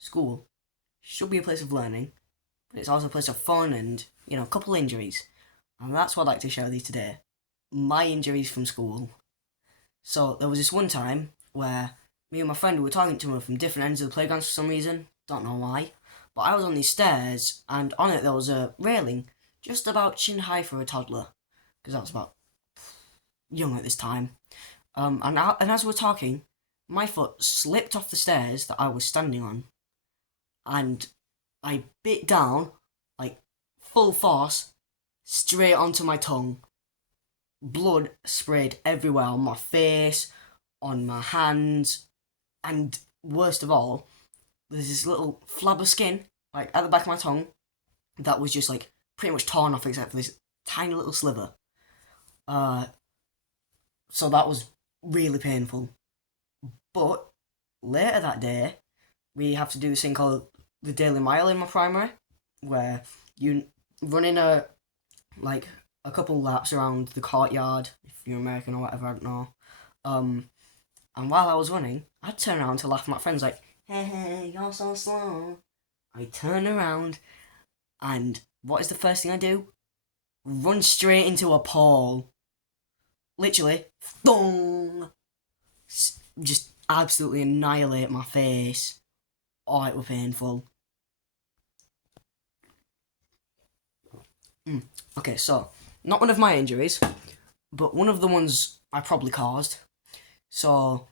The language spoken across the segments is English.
school should be a place of learning, but it's also a place of fun and, a couple injuries. And that's what I'd like to share with you today. My injuries from school. So there was this one time where me and my friend were talking to him from different ends of the playground for some reason. Don't know why. But I was on these stairs, and on it there was a railing just about chin high for a toddler, because I was about young at this time. And as we were talking, my foot slipped off the stairs that I was standing on, and I bit down, like full force, straight onto my tongue. Blood sprayed everywhere on my face, on my hands, and worst of all, there's this little flab of skin, like at the back of my tongue, that was just like pretty much torn off except for this tiny little sliver. Uh, so that was really painful. But later that day, we have to do this thing called the Daily Mile in my primary, where you run in a couple laps around the courtyard, if you're American or whatever, I don't know. And while I was running, I'd turn around to laugh at my friends like, hey, you're so slow. I turn around, and what is the first thing I do? Run straight into a pole. Literally, thong! Just absolutely annihilate my face. Oh, it was painful. Okay, so, not one of my injuries, but one of the ones I probably caused. So,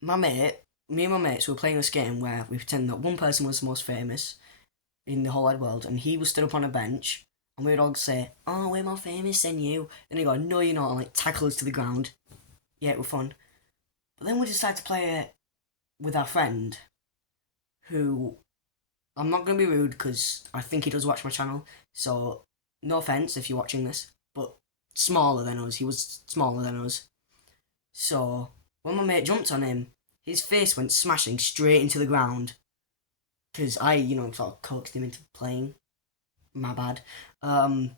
me and my mates were playing this game where we pretend that one person was the most famous in the whole wide world, and he was stood up on a bench, and we would all say, "Oh, we're more famous than you," and he'd go, "No, you're not," and like tackle us to the ground. Yeah, it was fun. But then we decided to play it with our friend, who I'm not going to be rude because I think he does watch my channel, so no offense if you're watching this, but smaller than us. He was smaller than us. So when my mate jumped on him, his face went smashing straight into the ground because I, sort of coaxed him into playing. My bad. And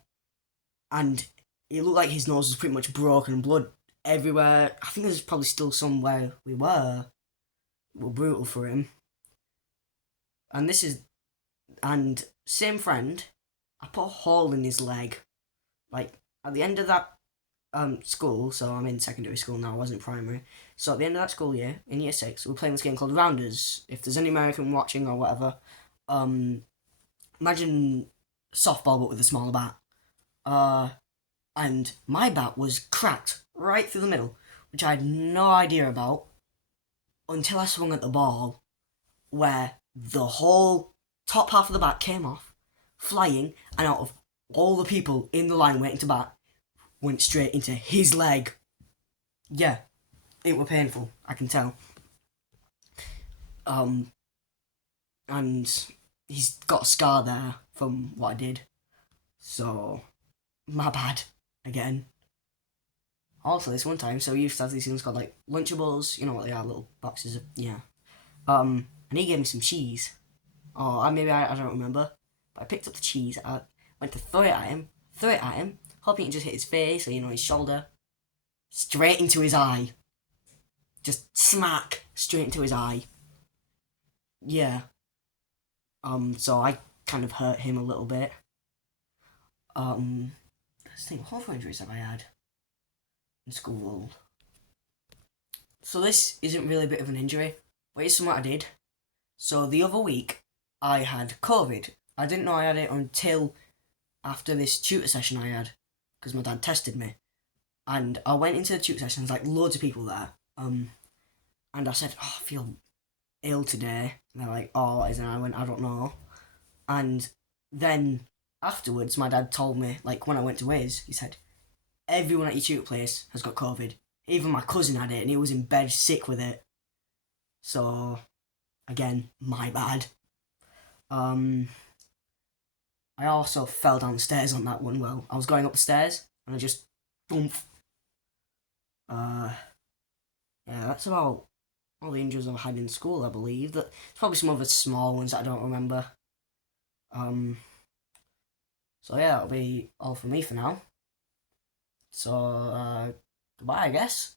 it looked like his nose was pretty much broken, blood everywhere. I think there's probably still some where we were. It was brutal for him. And same friend, I put a hole in his leg. Like, at the end of that school, so I'm in secondary school now, I wasn't primary. So at the end of that school year, in year 6, we're playing this game called Rounders. If there's any American watching or whatever, imagine softball but with a smaller bat. And my bat was cracked right through the middle, which I had no idea about until I swung at the ball, where the whole top half of the bat came off, flying, and out of all the people in the line waiting to bat, went straight into his leg. Yeah, it was painful, I can tell. And he's got a scar there from what I did. So, my bad, again. Also, this one time, so we used to have these things called, like, Lunchables, you know what they are, little boxes of, yeah. And he gave me some cheese. Oh, I don't remember. But I picked up the cheese, I went to throw it at him, hoping it just hit his face or, his shoulder. Straight into his eye. Just smack, straight into his eye. Yeah. So I kind of hurt him a little bit. Let's think, what other injuries have I had in school? So this isn't really a bit of an injury, but it's something I did. So the other week, I had COVID. I didn't know I had it until after this tutor session I had, because my dad tested me. And I went into the tutor session, there's like loads of people there. And I said, "Oh, I feel ill today." And they're like, "Oh, what is it?" And I went, "I don't know." And then afterwards, my dad told me, like when I went to his, he said, "Everyone at your tutor place has got COVID. Even my cousin had it, and he was in bed sick with it." So, again, my bad. I also fell down the stairs on that one. Well, I was going up the stairs, and I just, boom. Yeah, that's about all the injuries I've had in school, I believe. There's probably some other small ones that I don't remember. So yeah, that'll be all from me for now. So, goodbye, I guess.